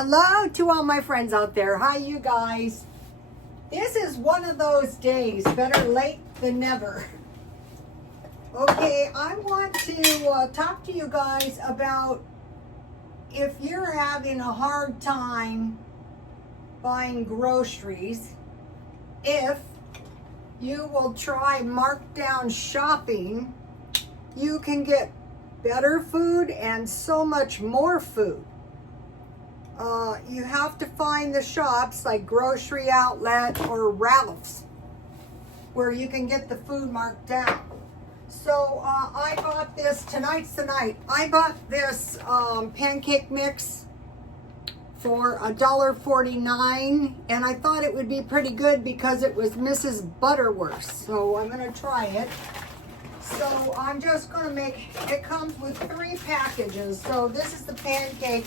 Hello to all my friends out there. Hi, you guys. This is one of those days, better late than never. Okay, I want to talk to you guys about if you're having a hard time buying groceries, if you will try Markdown shopping, you can get better food and so much more food. You have to find the shops like Grocery Outlet or Ralph's where you can get the food marked down. So I bought this, tonight's the night. I bought this pancake mix for $1.49, and I thought it would be pretty good because it was Mrs. Butterworth's. So I'm gonna try it. So I'm just gonna make, it comes with 3 packages. So this is the pancake.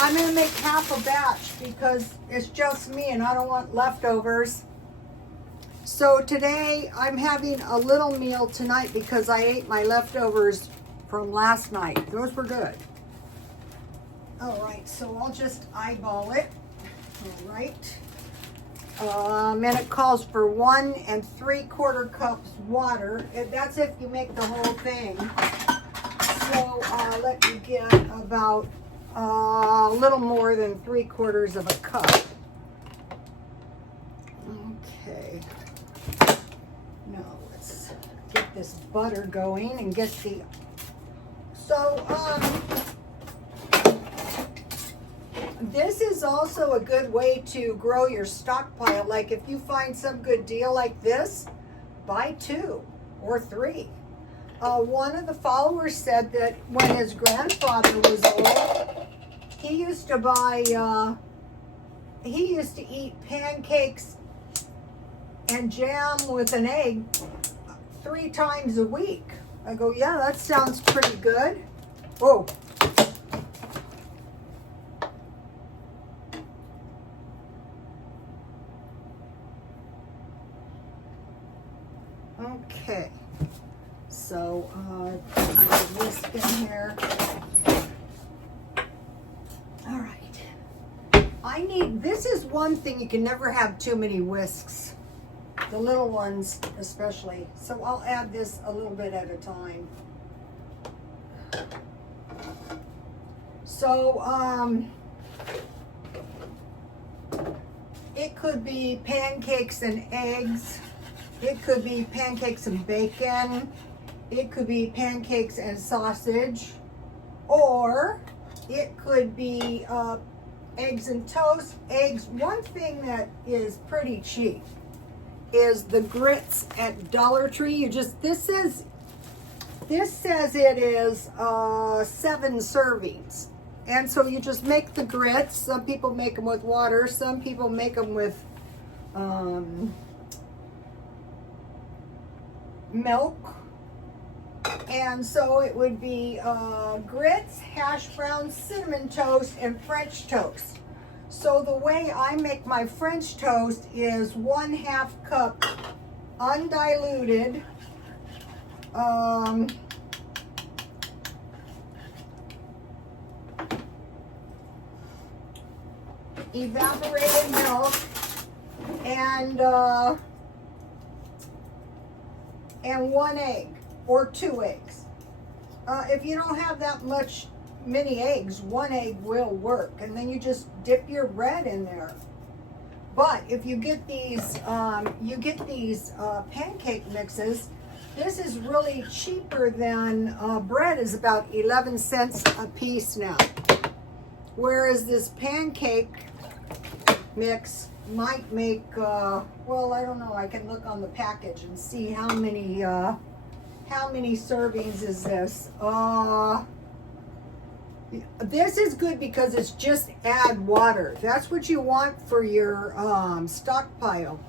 I'm gonna make half a batch because it's just me and I don't want leftovers. So today I'm having a little meal tonight because I ate my leftovers from last night. Those were good. All right, so I'll just eyeball it. All right. And it calls for 1 3/4 cups water. That's if you make the whole thing. So let me get about a little more than 3/4 of a cup. Okay. Now let's get this butter going and get the. So this is also a good way to grow your stockpile. Like if you find some good deal like this, buy 2 or 3. One of the followers said that when his grandfather was old, he used to buy, he used to eat pancakes and jam with an egg 3 times a week. I go, yeah, that sounds pretty good. Oh. Okay. So, whisk in here. All right. This is one thing, you can never have too many whisks. The little ones especially. So I'll add this a little bit at a time. So, it could be pancakes and eggs. It could be pancakes and bacon. It could be pancakes and sausage. Or it could be eggs and toast. Eggs. One thing that is pretty cheap is the grits at Dollar Tree. This says it is 7 servings. And so you just make the grits. Some people make them with water. Some people make them with milk. And so it would be grits, hash browns, cinnamon toast, and French toast. So the way I make my French toast is 1/2 cup undiluted evaporated milk and 1 egg or 2 eggs. If you don't have that many eggs, 1 egg will work, and then you just dip your bread in there. But if you get these, pancake mixes, this is really cheaper than bread is about 11 cents a piece now. Whereas this pancake mix might make, well, I don't know. I can look on the package and see how many servings is this. This is good because it's just add water. That's what you want for your stockpile.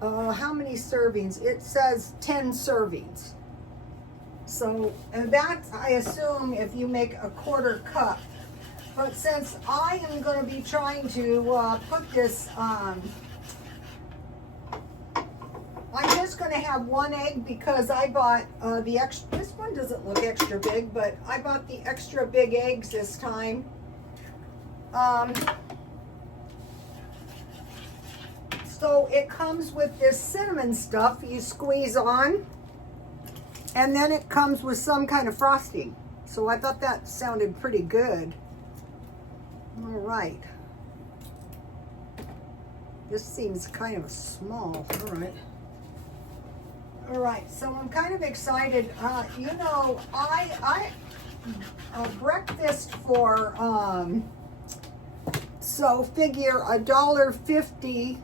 How many servings? It says 10 servings. So, and that's, I assume, if you make a 1/4 cup. But since I am going to be trying to put this, I'm just going to have 1 egg because I bought the extra, this one doesn't look extra big, but I bought the extra big eggs this time. So it comes with this cinnamon stuff you squeeze on, and then it comes with some kind of frosting. So I thought that sounded pretty good. All right. This seems kind of small. All right. All right, so I'm kind of excited. You know, I breakfast for, so figure $1.50,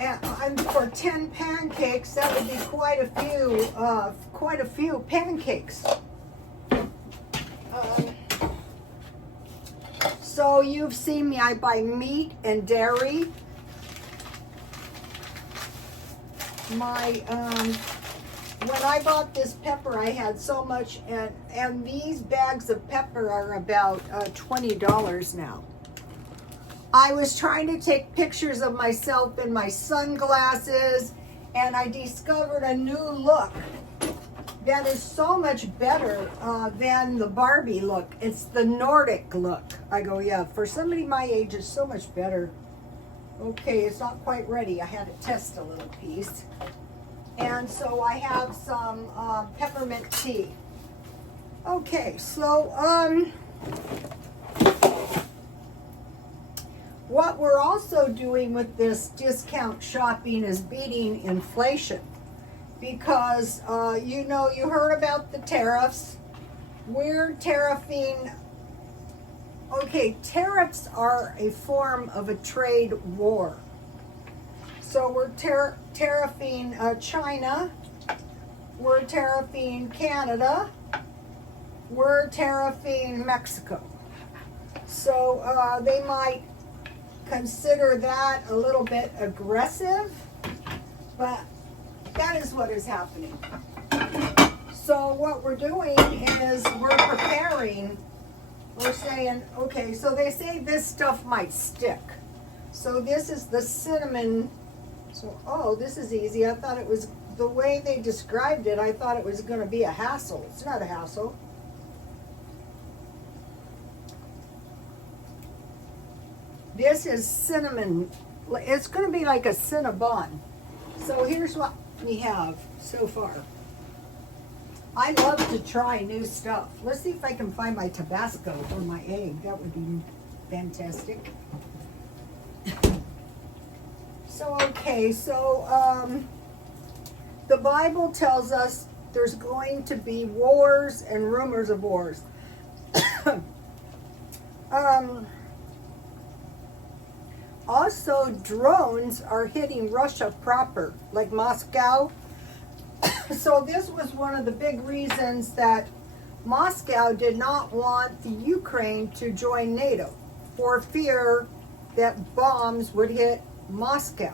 and for 10 pancakes, that would be quite a few pancakes. So you've seen me, I buy meat and dairy. When I bought this pepper, I had so much, and these bags of pepper are about $20 now. I was trying to take pictures of myself in my sunglasses, and I discovered a new look that is so much better than the Barbie look. It's the Nordic look. I go, yeah, for somebody my age, it's so much better. Okay, it's not quite ready. I had to test a little piece. And so I have some peppermint tea. Okay, so what we're also doing with this discount shopping is beating inflation. Because you know, you heard about the tariffs. We're tariffing. Okay, tariffs are a form of a trade war. So we're tariffing China, we're tariffing Canada, we're tariffing Mexico. So they might consider that a little bit aggressive, but that is what is happening. So what we're doing is we're preparing. We're saying, okay, so they say this stuff might stick. So this is the cinnamon. So, oh, this is easy. I thought it was, the way they described it, I thought it was going to be a hassle. It's not a hassle. This is cinnamon. It's going to be like a Cinnabon. So here's what we have so far. I love to try new stuff. Let's see if I can find my Tabasco for my egg. That would be fantastic. So, okay, so the Bible tells us there's going to be wars and rumors of wars. Also, drones are hitting Russia proper, like Moscow. So this was one of the big reasons that Moscow did not want the Ukraine to join NATO, for fear that bombs would hit Moscow.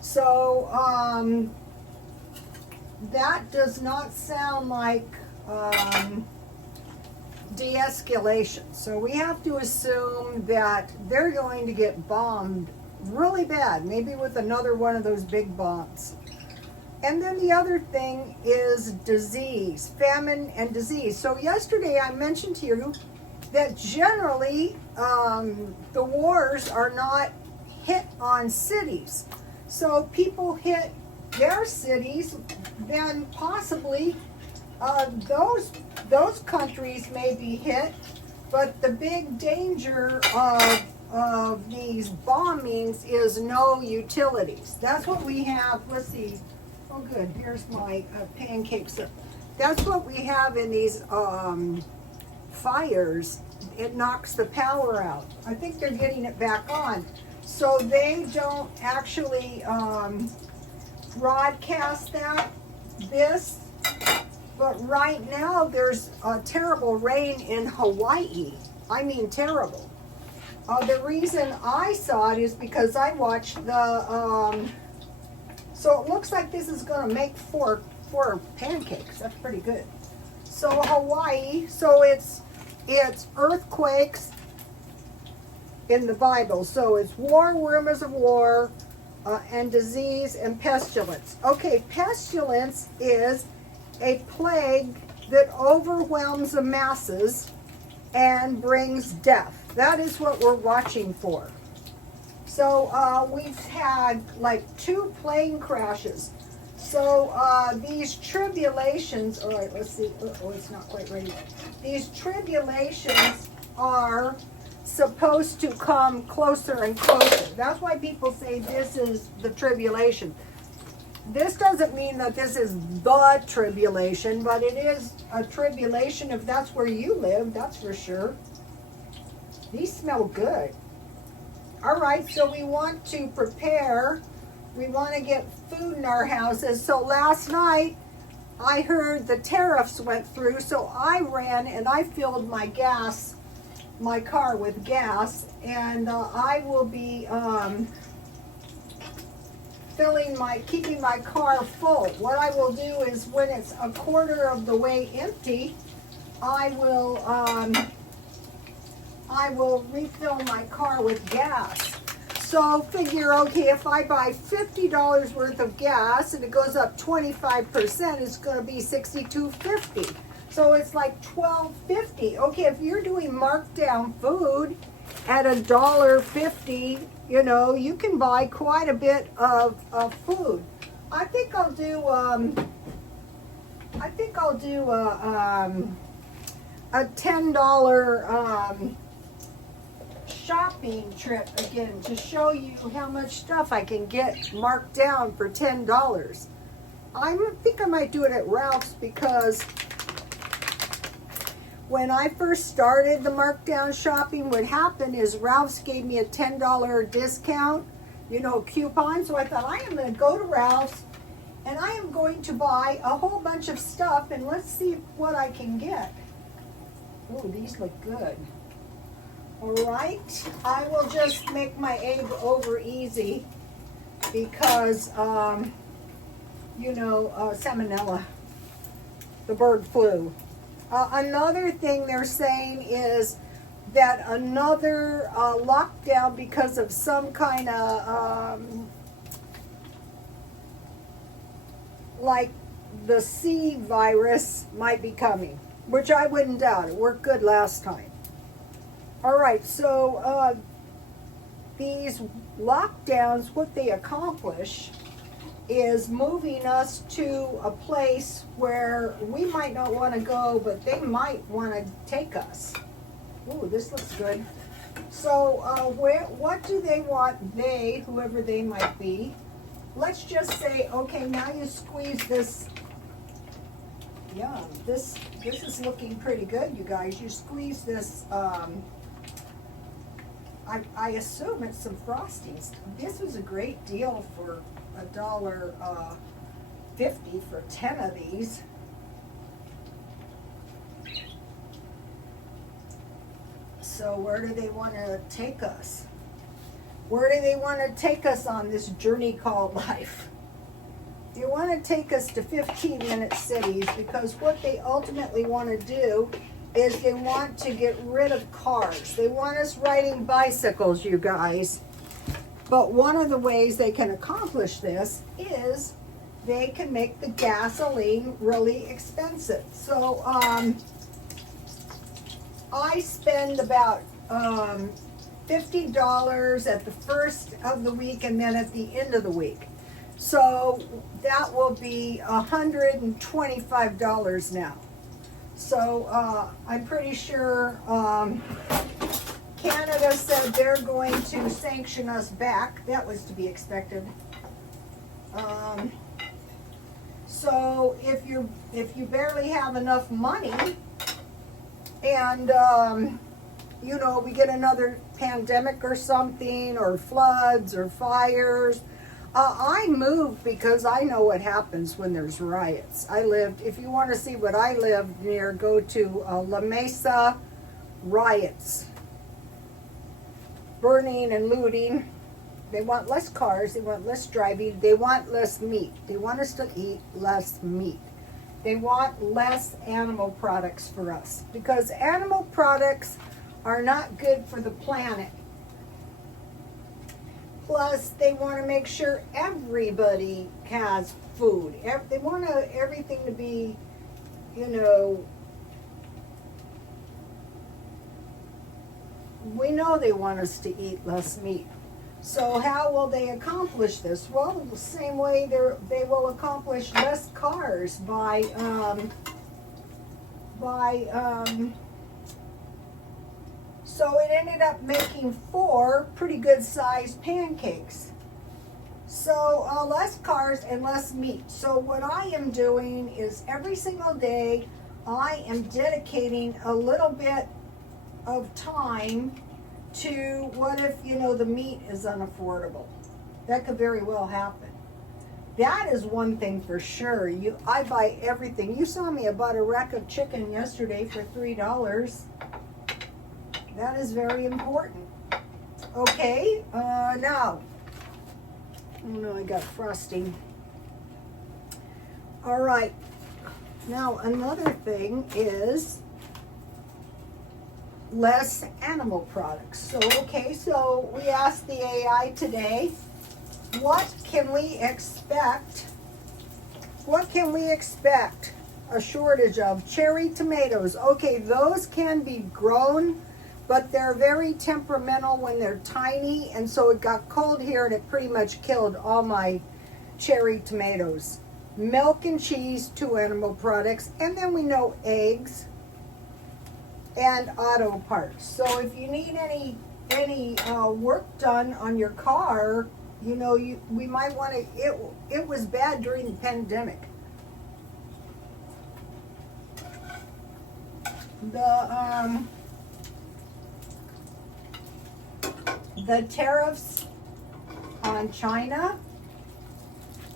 So that does not sound like de-escalation. So we have to assume that they're going to get bombed really bad, maybe with another one of those big bombs. And then the other thing is disease, famine and disease. So yesterday I mentioned to you that generally the wars are not hit on cities. So people hit their cities, then possibly those countries may be hit. But the big danger of these bombings is no utilities. That's what we have. Let's see. Oh, good. Here's my pancakes. That's what we have in these fires. It knocks the power out. I think they're getting it back on. So they don't actually broadcast this. But right now there's a terrible rain in Hawaii. I mean terrible. The reason I saw it is because I watched the... So it looks like this is going to make four pancakes. That's pretty good. So Hawaii, so it's earthquakes in the Bible. So it's war, rumors of war, and disease and pestilence. Okay, pestilence is a plague that overwhelms the masses and brings death. That is what we're watching for. So we've had like 2 plane crashes. So these tribulations, all right, let's see. Oh, it's not quite ready. These tribulations are supposed to come closer and closer. That's why people say this is the tribulation. This doesn't mean that this is the tribulation, but it is a tribulation if that's where you live, that's for sure. These smell good. All right, so we want to prepare. We want to get food in our houses. So last night, I heard the tariffs went through, so I ran and I filled my car with gas, and I will be keeping my car full. What I will do is when it's a quarter of the way empty, I will refill my car with gas. So figure, okay, if I buy $50 worth of gas and it goes up 25%, it's going to be $62.50. So it's like $12.50. Okay, if you're doing markdown food at $1.50, you know, you can buy quite a bit of food. I think I'll do a $10 shopping trip again to show you how much stuff I can get marked down for $10. I think I might do it at Ralph's, because when I first started the markdown shopping, what happened is Ralph's gave me a $10 discount, you know, coupon. So I thought, I am going to go to Ralph's and I am going to buy a whole bunch of stuff, and let's see what I can get. Oh, these look good. All right, I will just make my egg over easy because, you know, salmonella, the bird flu. Another thing they're saying is that another lockdown because of some kind of, like the C virus might be coming, which I wouldn't doubt. It worked good last time. All right, so these lockdowns, what they accomplish is moving us to a place where we might not want to go, but they might want to take us. Ooh, this looks good. So what do they want, they, whoever they might be? Let's just say, okay, now you squeeze this. Yeah, this is looking pretty good, you guys. You squeeze this, I assume it's some frostings. This was a great deal for $1.50 for 10 of these. So where do they want to take us? Where do they want to take us on this journey called life? They want to take us to 15-minute cities, because what they ultimately want to do is they want to get rid of cars. They want us riding bicycles, you guys. But one of the ways they can accomplish this is they can make the gasoline really expensive. So I spend about $50 at the first of the week and then at the end of the week. So that will be $125 now. So I'm pretty sure Canada said they're going to sanction us back. That was to be expected. So if you barely have enough money, and you know, we get another pandemic or something, or floods or fires. I moved because I know what happens when there's riots. If you want to see what I lived near, go to La Mesa riots. Burning and looting. They want less cars, they want less driving, they want less meat. They want us to eat less meat. They want less animal products for us, because animal products are not good for the planet. Plus, they want to make sure everybody has food. They want everything to be, you know, we know they want us to eat less meat. So how will they accomplish this? Well, the same way they will accomplish less cars by so it ended up making 4 pretty good sized pancakes. So less cars and less meat. So what I am doing is every single day I am dedicating a little bit of time to what if, you know, the meat is unaffordable. That could very well happen. That is one thing for sure. I buy everything. You saw me, I bought a rack of chicken yesterday for $3. That is very important. Okay, now, oh no, I got frosting. All right, now another thing is less animal products. So, okay, so we asked the AI today, what can we expect? What can we expect a shortage of? Cherry tomatoes. Okay, those can be grown, but they're very temperamental when they're tiny, and so it got cold here and it pretty much killed all my cherry tomatoes. Milk and cheese, 2 animal products, and then we know eggs and auto parts. So if you need any work done on your car, you know, we might want to. It was bad during the pandemic. The tariffs on China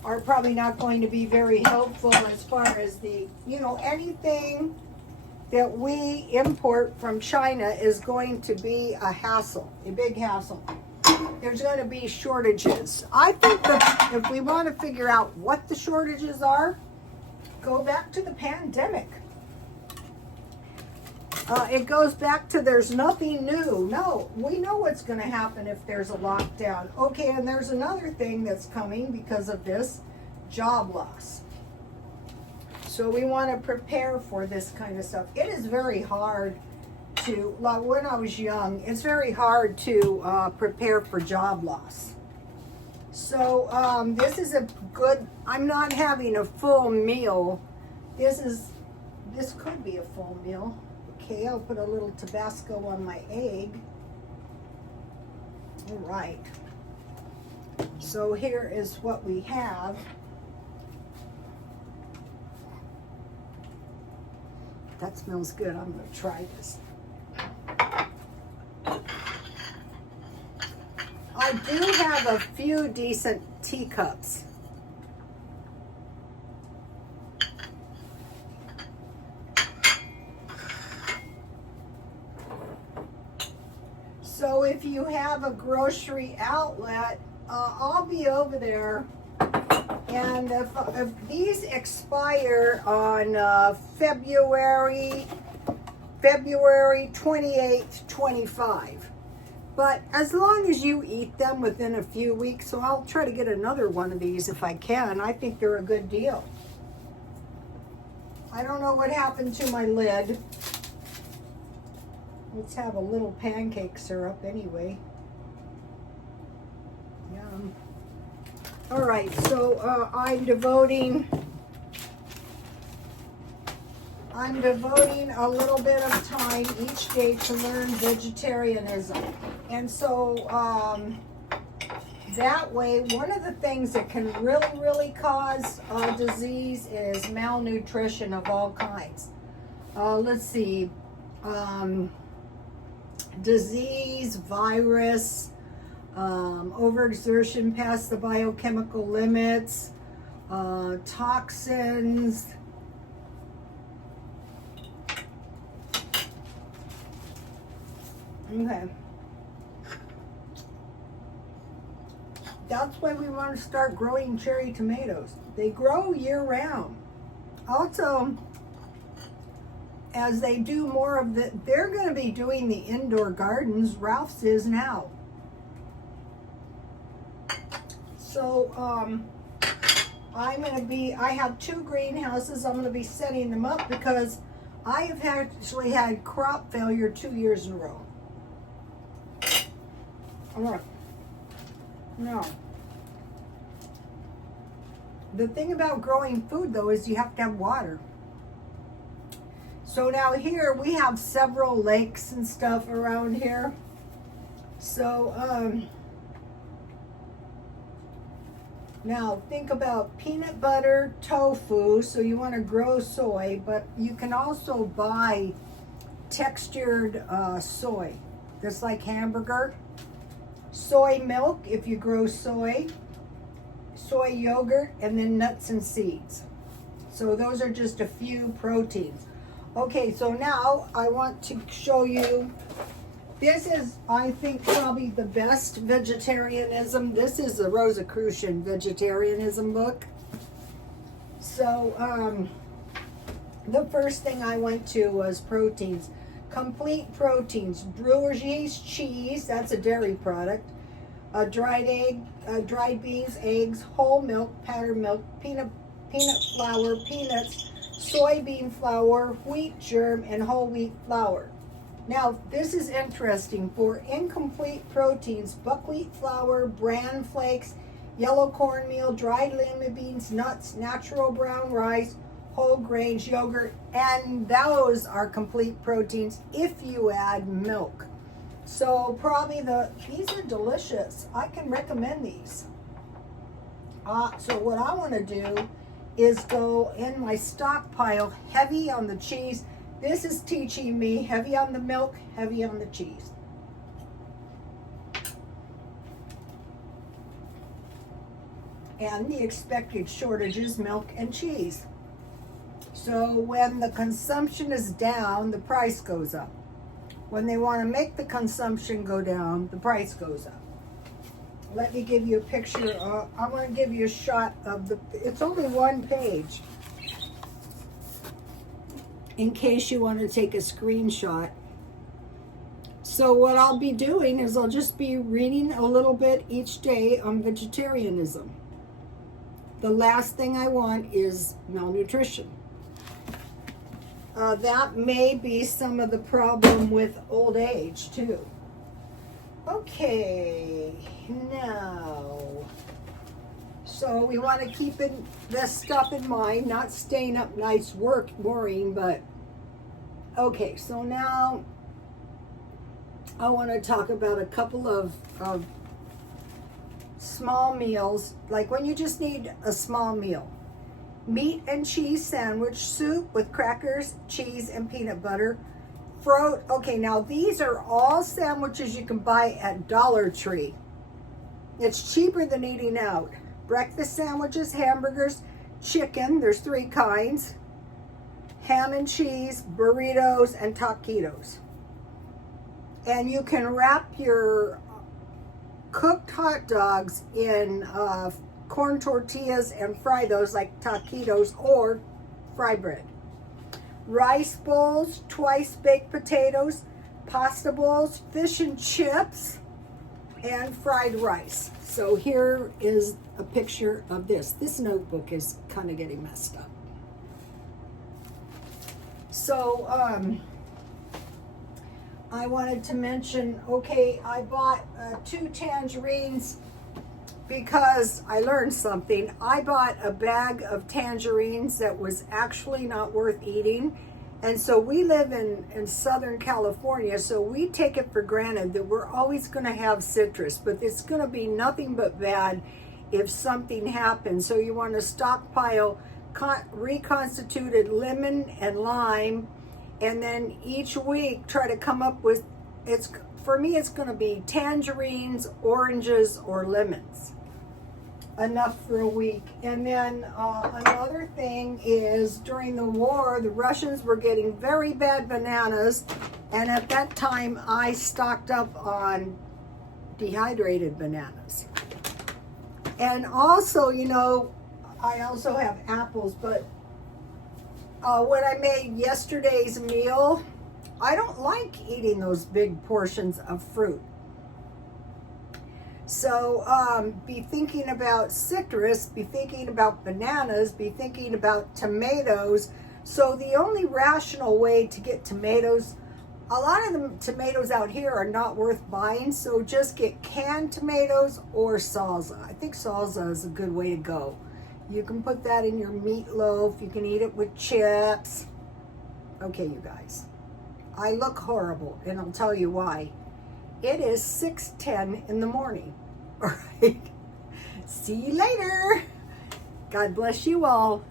are probably not going to be very helpful as far as the, you know, anything that we import from China is going to be a hassle, a big hassle. There's going to be shortages. I think that if we want to figure out what the shortages are, go back to the pandemic. It goes back to there's nothing new. No, we know what's going to happen if there's a lockdown. Okay, and there's another thing that's coming because of this, job loss. So we want to prepare for this kind of stuff. It is very hard to, like when I was young, it's very hard to prepare for job loss. So this is a good, I'm not having a full meal. This could be a full meal. Okay, I'll put a little Tabasco on my egg. All right. So here is what we have. That smells good. I'm going to try this. I do have a few decent teacups. So if you have a grocery outlet, I'll be over there. And if these expire on February 28th, 25. But as long as you eat them within a few weeks, so I'll try to get another one of these if I can. I think they're a good deal. I don't know what happened to my lid. Let's have a little pancake syrup anyway. Yum. All right, so I'm devoting a little bit of time each day to learn vegetarianism. And so that way, one of the things that can really, really cause disease is malnutrition of all kinds. Let's see, disease, virus, overexertion past the biochemical limits, toxins. Okay. That's why we want to start growing cherry tomatoes. They grow year round. Also, as they do more of the, they're going to be doing the indoor gardens. Ralph's is now. So, I have 2 greenhouses. I'm going to be setting them up because I have actually had crop failure 2 years in a row. Look. No. The thing about growing food, though, is you have to have water. So now here we have several lakes and stuff around here. So, now think about peanut butter, tofu. So you want to grow soy, but you can also buy textured soy. That's like hamburger. Soy milk if you grow soy. Soy yogurt, and then nuts and seeds. So those are just a few proteins. Okay, so now I want to show you, this is, I think, probably the best vegetarianism. This is the Rosicrucian vegetarianism book. So the first thing I went to was proteins. Complete proteins, brewer's yeast, cheese, that's a dairy product, dried egg, dried beans, eggs, whole milk, powdered milk, peanut flour, peanuts, soybean flour, wheat germ, and whole wheat flour. Now, this is interesting. For incomplete proteins, buckwheat flour, bran flakes, yellow cornmeal, dried lima beans, nuts, natural brown rice, whole grains, yogurt, and those are complete proteins if you add milk. So probably these are delicious. I can recommend these. So what I want to do is go in my stockpile heavy on the cheese. This is teaching me heavy on the milk, heavy on the cheese. And the expected shortages, milk and cheese. So when the consumption is down, the price goes up. When they want to make the consumption go down, the price goes up. Let me give you a picture. I want to give you a shot of it's only one page, in case you want to take a screenshot. So what I'll be doing is I'll just be reading a little bit each day on vegetarianism. The last thing I want is malnutrition. That may be some of the problem with old age too. Okay, now, so we want to keep this stuff in mind, not staying up nights worrying, but okay, so now I want to talk about a couple of small meals, like when you just need a small meal. Meat and cheese sandwich, soup with crackers, cheese, and peanut butter. Fruit. Okay, now these are all sandwiches you can buy at Dollar Tree. It's cheaper than eating out. Breakfast sandwiches, hamburgers, chicken, there's 3 kinds, ham and cheese, burritos, and taquitos. And you can wrap your cooked hot dogs in corn tortillas and fry those like taquitos or fry bread. Rice bowls, twice baked potatoes, pasta bowls, fish and chips, and fried rice. So here is a picture of this. This notebook is kind of getting messed up. So I wanted to mention, okay, I bought 2 tangerines because I learned something. I bought a bag of tangerines that was actually not worth eating. And so we live in Southern California, so we take it for granted that we're always going to have citrus, but it's going to be nothing but bad if something happens. So you want to stockpile reconstituted lemon and lime, and then each week try to come up with, for me it's going to be tangerines, oranges, or lemons. Enough for a week. And then another thing is, during the war, the Russians were getting very bad bananas, and at that time I stocked up on dehydrated bananas. And also, you know, I also have apples, but when I made yesterday's meal, I don't like eating those big portions of fruit. So be thinking about citrus, be thinking about bananas, be thinking about tomatoes. So the only rational way to get tomatoes a lot of the tomatoes out here are not worth buying, so just get canned tomatoes or salsa. I think salsa is a good way to go. You can put that in your meatloaf. You can eat it with chips. Okay, you guys. I look horrible, and I'll tell you why. It is 6:10 in the morning. All right. See you later. God bless you all.